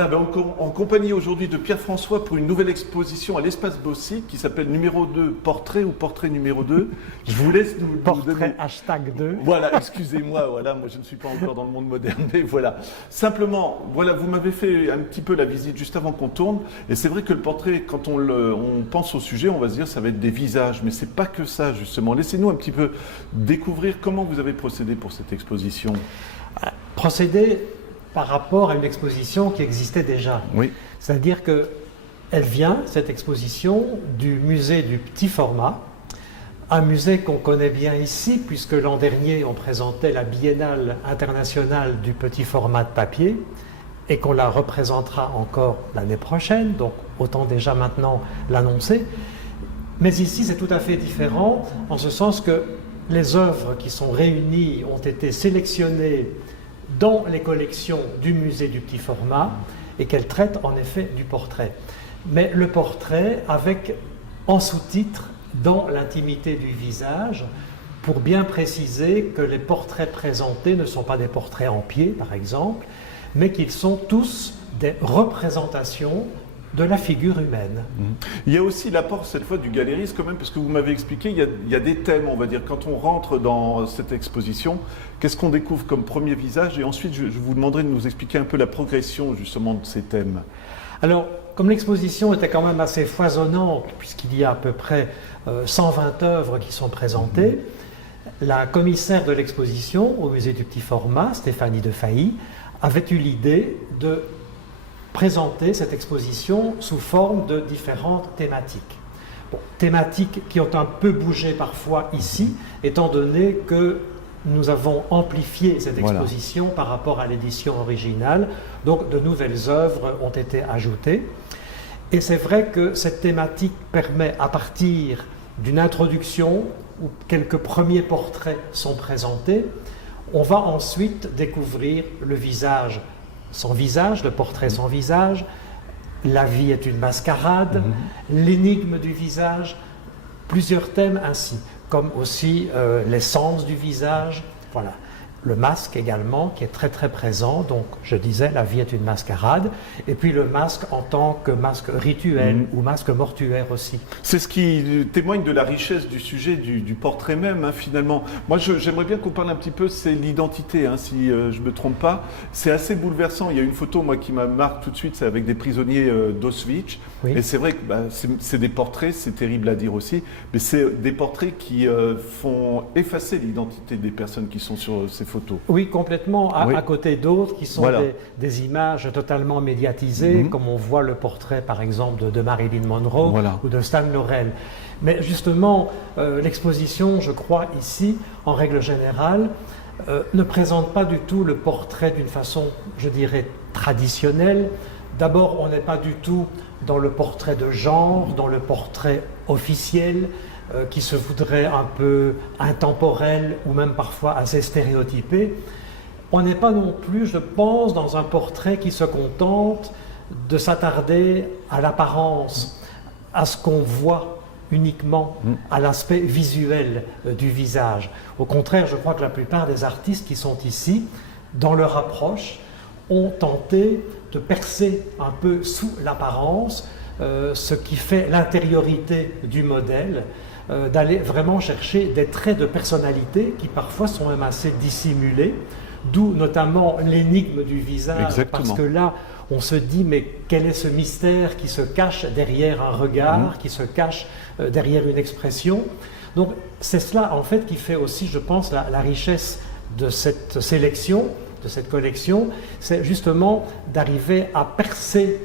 Voilà, en compagnie aujourd'hui de Pierre-François pour une nouvelle exposition à l'Espace Bossy qui s'appelle numéro 2, portrait ou portrait numéro 2. Je vous laisse nous Portrait donner... hashtag 2. Voilà, excusez-moi, voilà, moi je ne suis pas encore dans le monde moderne, mais voilà. Simplement, voilà, vous m'avez fait un petit peu la visite juste avant qu'on tourne, et c'est vrai que le portrait, quand on pense au sujet, on va se dire ça va être des visages, mais c'est pas que ça justement. Laissez-nous un petit peu découvrir comment vous avez procédé pour cette exposition. Procéder par rapport à une exposition qui existait déjà. Oui. C'est-à-dire qu'elle vient, cette exposition, du musée du petit format, un musée qu'on connaît bien ici, puisque l'an dernier, on présentait la Biennale internationale du petit format de papier, et qu'on la représentera encore l'année prochaine, donc autant déjà maintenant l'annoncer. Mais ici, c'est tout à fait différent, en ce sens que les œuvres qui sont réunies ont été sélectionnées dans les collections du musée du petit format et qu'elle traite en effet du portrait. Mais le portrait avec en sous-titre dans l'intimité du visage pour bien préciser que les portraits présentés ne sont pas des portraits en pied par exemple, mais qu'ils sont tous des représentations de la figure humaine. Il y a aussi l'apport cette fois du galériste quand même, parce que vous m'avez expliqué, il y a des thèmes, on va dire, quand on rentre dans cette exposition, qu'est-ce qu'on découvre comme premier visage, et ensuite je vous demanderai de nous expliquer un peu la progression justement de ces thèmes. Alors, comme l'exposition était quand même assez foisonnante, puisqu'il y a à peu près 120 œuvres qui sont présentées, la commissaire de l'exposition au musée du petit format, Stéphanie Defailly, avait eu l'idée de présenter cette exposition sous forme de différentes thématiques. Bon, thématiques qui ont un peu bougé parfois ici, étant donné que nous avons amplifié cette exposition par rapport à l'édition originale, donc de nouvelles œuvres ont été ajoutées. Et c'est vrai que cette thématique permet, à partir d'une introduction où quelques premiers portraits sont présentés, on va ensuite découvrir le visage sans visage, le portrait sans visage, la vie est une mascarade, l'énigme du visage, plusieurs thèmes ainsi, comme aussi l'essence du visage, voilà. Le masque également, qui est très très présent, donc je disais, la vie est une mascarade, et puis le masque en tant que masque rituel ou masque mortuaire aussi. C'est ce qui témoigne de la richesse du sujet, du portrait même, hein, finalement. Moi, j'aimerais bien qu'on parle un petit peu, c'est l'identité, hein, si je ne me trompe pas. C'est assez bouleversant. Il y a une photo, moi, qui m'a marqué tout de suite, c'est avec des prisonniers d'Auschwitz. Oui. Et c'est vrai que c'est des portraits, c'est terrible à dire aussi, mais c'est des portraits qui font effacer l'identité des personnes qui sont sur ces photos. Oui, complètement, à côté d'autres qui sont des images totalement médiatisées, comme on voit le portrait par exemple de Marilyn Monroe ou de Stan Laurel. Mais justement, l'exposition, je crois, ici, en règle générale, ne présente pas du tout le portrait d'une façon, je dirais, traditionnelle. D'abord, on n'est pas du tout dans le portrait de genre, dans le portrait officiel, qui se voudrait un peu intemporel ou même parfois assez stéréotypé. On n'est pas non plus, je pense, dans un portrait qui se contente de s'attarder à l'apparence, à ce qu'on voit uniquement, à l'aspect visuel du visage. Au contraire, je crois que la plupart des artistes qui sont ici, dans leur approche, ont tenté de percer un peu sous l'apparence ce qui fait l'intériorité du modèle, d'aller vraiment chercher des traits de personnalité qui parfois sont même assez dissimulés, d'où notamment l'énigme du visage. Exactement. Parce que là, on se dit, mais quel est ce mystère qui se cache derrière un regard, qui se cache derrière une expression. Donc c'est cela en fait qui fait aussi, je pense, la richesse de cette sélection, de cette collection, c'est justement d'arriver à percer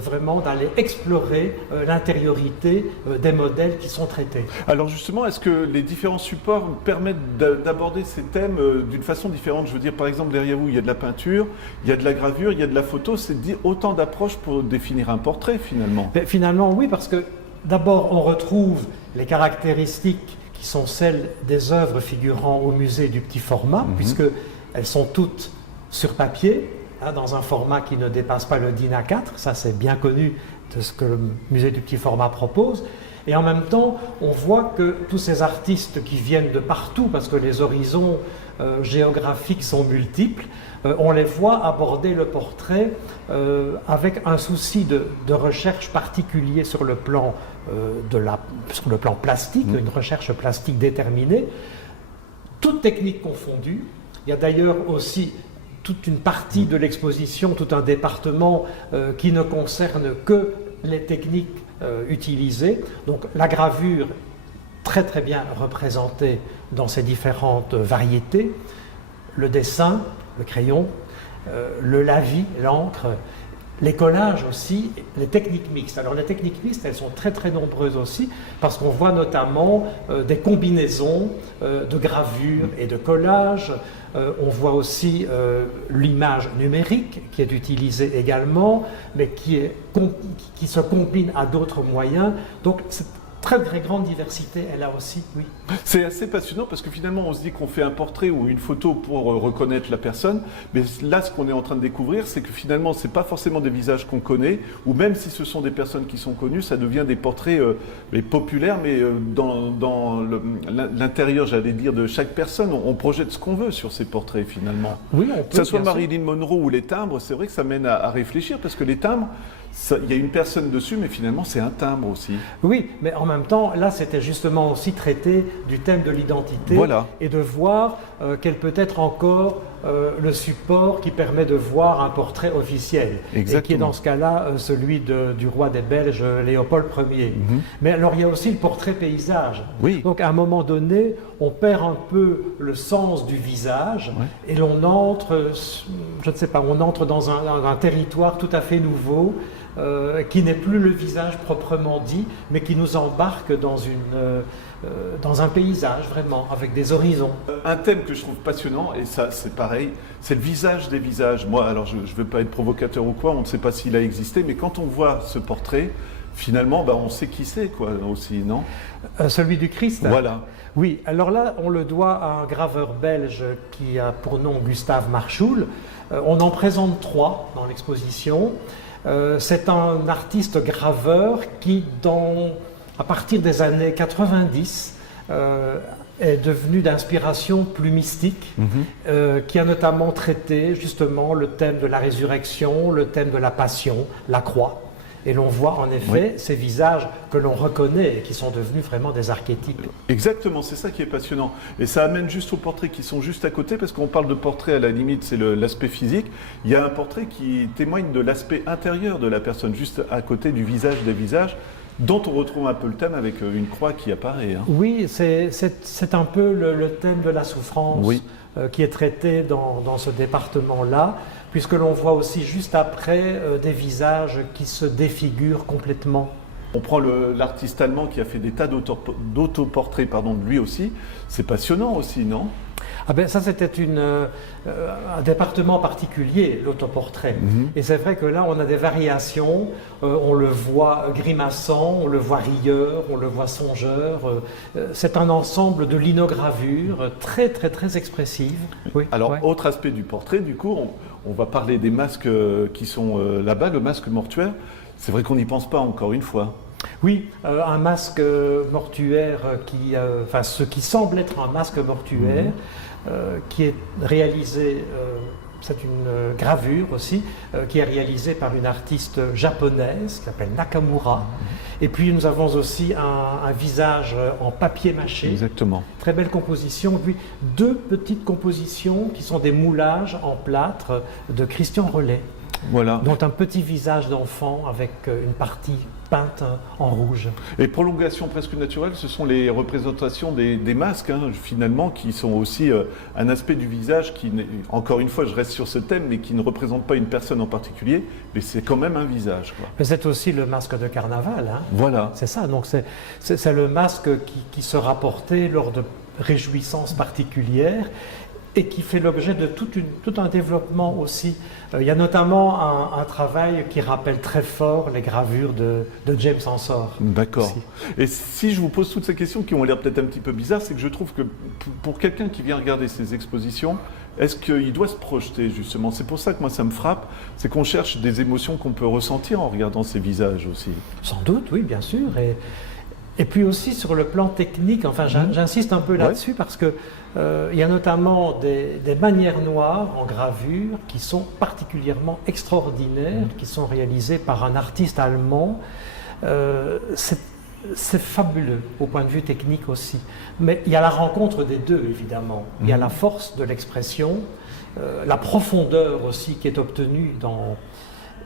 vraiment, d'aller explorer l'intériorité des modèles qui sont traités. Alors justement, est-ce que les différents supports permettent d'aborder ces thèmes d'une façon différente? Je veux dire, par exemple, derrière vous, il y a de la peinture, il y a de la gravure, il y a de la photo. C'est autant d'approches pour définir un portrait, finalement. Mais finalement, oui, parce que d'abord, on retrouve les caractéristiques qui sont celles des œuvres figurant au musée du petit format, puisqu'elles sont toutes sur papier, dans un format qui ne dépasse pas le DIN A4, ça c'est bien connu de ce que le musée du petit format propose, Et en même temps, on voit que tous ces artistes qui viennent de partout, parce que les horizons géographiques sont multiples, on les voit aborder le portrait avec un souci de recherche particulier sur le plan, sur le plan plastique, une recherche plastique déterminée, toutes techniques confondues. Il y a d'ailleurs aussi toute une partie de l'exposition, tout un département qui ne concerne que les techniques utilisées. Donc la gravure, très très bien représentée dans ses différentes variétés, le dessin, le crayon, le lavis, l'encre, les collages aussi, les techniques mixtes. Alors les techniques mixtes, elles sont très très nombreuses aussi, parce qu'on voit notamment des combinaisons de gravures et de collages. On voit aussi l'image numérique qui est utilisée également, mais qui se combine à d'autres moyens. Donc c'est très très grande diversité, elle a aussi, oui. C'est assez passionnant parce que finalement on se dit qu'on fait un portrait ou une photo pour reconnaître la personne, mais là ce qu'on est en train de découvrir, c'est que finalement c'est pas forcément des visages qu'on connaît, ou même si ce sont des personnes qui sont connues, ça devient des portraits populaires, mais dans l'intérieur, j'allais dire, de chaque personne, on projette ce qu'on veut sur ces portraits finalement. Oui, on peut, que ce soit Marilyn Monroe ou les timbres, c'est vrai que ça mène à réfléchir parce que les timbres, il y a une personne dessus, mais finalement c'est un timbre aussi. Oui, mais en même temps, là c'était justement aussi traiter du thème de l'identité, voilà, et de voir quel peut être encore le support qui permet de voir un portrait officiel. Exactement. Et qui est dans ce cas-là celui du roi des Belges, Léopold Ier. Mais alors il y a aussi le portrait paysage. Oui. Donc à un moment donné, on perd un peu le sens du visage, et l'on entre, je ne sais pas, on entre dans un territoire tout à fait nouveau, qui n'est plus le visage proprement dit, mais qui nous embarque dans un paysage vraiment, avec des horizons. Un thème que je trouve passionnant, et ça c'est pareil, c'est le visage des visages. Moi, alors je ne veux pas être provocateur ou quoi, on ne sait pas s'il a existé, mais quand on voit ce portrait, finalement, on sait qui c'est quoi aussi, non ? Celui du Christ. Voilà. Oui, alors là, on le doit à un graveur belge qui a pour nom Gustave Marchoul. On en présente 3 dans l'exposition. C'est un artiste graveur qui, à partir des années 90, est devenu d'inspiration plus mystique, qui a notamment traité justement le thème de la résurrection, le thème de la passion, la croix. Et l'on voit en effet ces visages que l'on reconnaît et qui sont devenus vraiment des archétypes. Exactement, c'est ça qui est passionnant. Et ça amène juste aux portraits qui sont juste à côté, parce qu'on parle de portrait à la limite, c'est l'aspect physique. Il y a un portrait qui témoigne de l'aspect intérieur de la personne, juste à côté du visage des visages, dont on retrouve un peu le thème avec une croix qui apparaît. Hein. Oui, c'est un peu le thème de la souffrance qui est traité dans ce département-là, puisque l'on voit aussi juste après des visages qui se défigurent complètement. On prend l'artiste allemand qui a fait des tas d'autoportraits de lui aussi. C'est passionnant aussi, non ? Ah ben ça c'était un département particulier, l'autoportrait. Et c'est vrai que là on a des variations, on le voit grimaçant, on le voit rieur, on le voit songeur. C'est un ensemble de linogravures très très très expressive. Oui, alors autre aspect du portrait, du coup on va parler des masques qui sont là-bas, le masque mortuaire. C'est vrai qu'on n'y pense pas encore une fois. Oui, un masque mortuaire ce qui semble être un masque mortuaire, qui est réalisé, c'est une gravure aussi, qui est réalisée par une artiste japonaise qui s'appelle Nakamura. Et puis nous avons aussi un visage en papier mâché. Exactement. Très belle composition. Puis 2 petites compositions qui sont des moulages en plâtre de Christian Rollet. Voilà. Dont un petit visage d'enfant avec une partie peinte en rouge. Et prolongation presque naturelle, ce sont les représentations des masques, finalement, qui sont aussi un aspect du visage qui, encore une fois, je reste sur ce thème, mais qui ne représente pas une personne en particulier, mais c'est quand même un visage. Quoi. Mais c'est aussi le masque de carnaval. Hein. Voilà. C'est ça, donc c'est le masque qui sera porté lors de réjouissances particulières, et qui fait l'objet de tout un développement aussi. Il y a notamment un travail qui rappelle très fort les gravures de James Ensor. D'accord. Aussi. Et si je vous pose toutes ces questions qui ont l'air peut-être un petit peu bizarres, c'est que je trouve que pour quelqu'un qui vient regarder ces expositions, est-ce qu'il doit se projeter justement ? C'est pour ça que moi ça me frappe, c'est qu'on cherche des émotions qu'on peut ressentir en regardant ces visages aussi. Sans doute, oui, bien sûr. Et puis aussi sur le plan technique, enfin j'insiste un peu là-dessus parce que il y a notamment des bannières noires en gravure qui sont particulièrement extraordinaires, qui sont réalisées par un artiste allemand. C'est fabuleux au point de vue technique aussi. Mais il y a la rencontre des deux, évidemment. Il y a la force de l'expression, la profondeur aussi qui est obtenue dans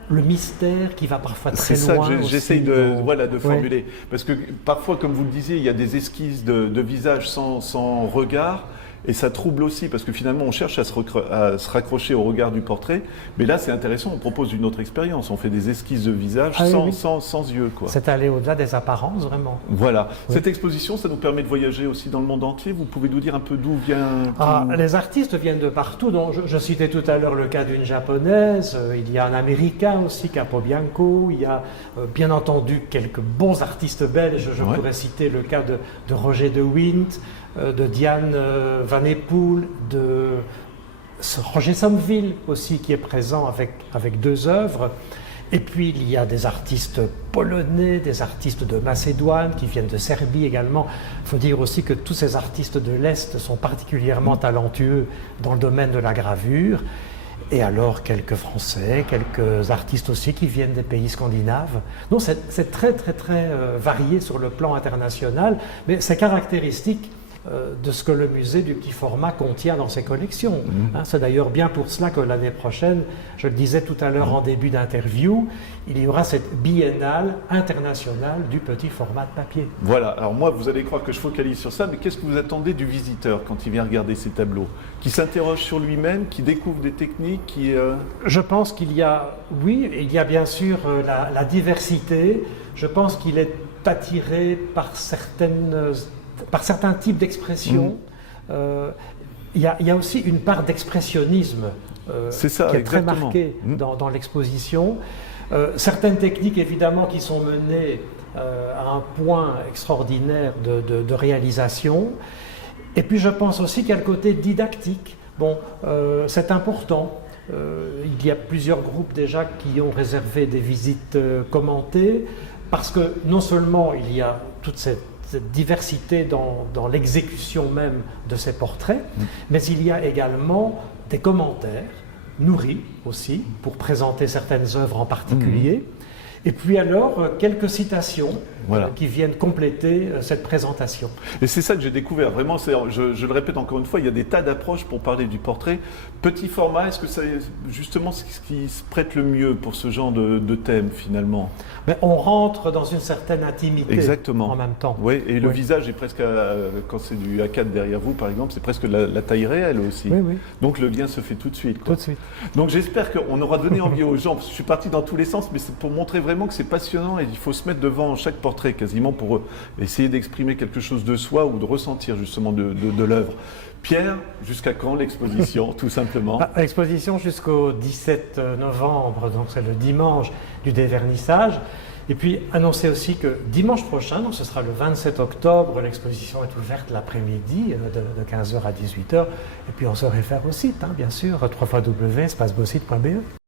le mystère qui va parfois très loin. C'est ça que j'essaye de formuler. Parce que parfois, comme vous le disiez, il y a des esquisses de visage sans regard. Et ça trouble aussi, parce que finalement, on cherche à se raccrocher au regard du portrait. Mais là, c'est intéressant, on propose une autre expérience. On fait des esquisses de visage sans yeux, quoi. C'est aller au-delà des apparences, vraiment. Voilà. Oui. Cette exposition, ça nous permet de voyager aussi dans le monde entier. Vous pouvez nous dire un peu d'où vient... Les artistes viennent de partout. Donc, je citais tout à l'heure le cas d'une japonaise. Il y a un américain aussi, Capobianco. Il y a, bien entendu, quelques bons artistes belges. Je pourrais citer le cas de Roger de Wint, de Diane Van Epoel, de Roger Somville aussi qui est présent avec 2 œuvres. Et puis il y a des artistes polonais, des artistes de Macédoine qui viennent de Serbie également. Il faut dire aussi que tous ces artistes de l'Est sont particulièrement talentueux dans le domaine de la gravure. Et alors quelques Français, quelques artistes aussi qui viennent des pays scandinaves. Donc c'est très très très varié sur le plan international, mais c'est caractéristique de ce que le musée du petit format contient dans ses collections. C'est d'ailleurs bien pour cela que l'année prochaine, je le disais tout à l'heure en début d'interview, il y aura cette biennale internationale du petit format de papier. Voilà, alors moi vous allez croire que je focalise sur ça, mais qu'est-ce que vous attendez du visiteur quand il vient regarder ces tableaux? Qui s'interroge sur lui-même, qui découvre des techniques, Je pense qu'il y a, il y a bien sûr la diversité. Je pense qu'il est attiré par certains types d'expressions. Il y a aussi une part d'expressionnisme qui est très marquée dans l'exposition. Certaines techniques, évidemment, qui sont menées à un point extraordinaire de réalisation. Et puis, je pense aussi qu'il y a le côté didactique. Bon, c'est important. Il y a plusieurs groupes déjà qui ont réservé des visites commentées, parce que non seulement il y a toute cette diversité dans l'exécution même de ces portraits, mais il y a également des commentaires nourris aussi pour présenter certaines œuvres en particulier. Et puis alors, quelques citations qui viennent compléter cette présentation. Et c'est ça que j'ai découvert, vraiment, je le répète encore une fois, il y a des tas d'approches pour parler du portrait. Petit format, est-ce que c'est justement ce qui se prête le mieux pour ce genre de thème finalement? Mais on rentre dans une certaine intimité. Exactement. En même temps. Oui, et le visage est presque, quand c'est du A4 derrière vous par exemple, c'est presque la taille réelle aussi. Oui. Donc le lien se fait tout de suite. Tout de suite. Donc j'espère qu'on aura donné envie aux gens, parce que je suis parti dans tous les sens, mais c'est pour montrer vraiment que c'est passionnant et il faut se mettre devant chaque portrait quasiment pour essayer d'exprimer quelque chose de soi ou de ressentir justement de l'œuvre. Pierre, jusqu'à quand l'exposition, tout simplement? L'exposition jusqu'au 17 novembre, donc c'est le dimanche du dévernissage. Et puis annoncer aussi que dimanche prochain, donc ce sera le 27 octobre, l'exposition est ouverte l'après-midi de 15h à 18h. Et puis on se réfère au site, bien sûr, www.spacebosite.be.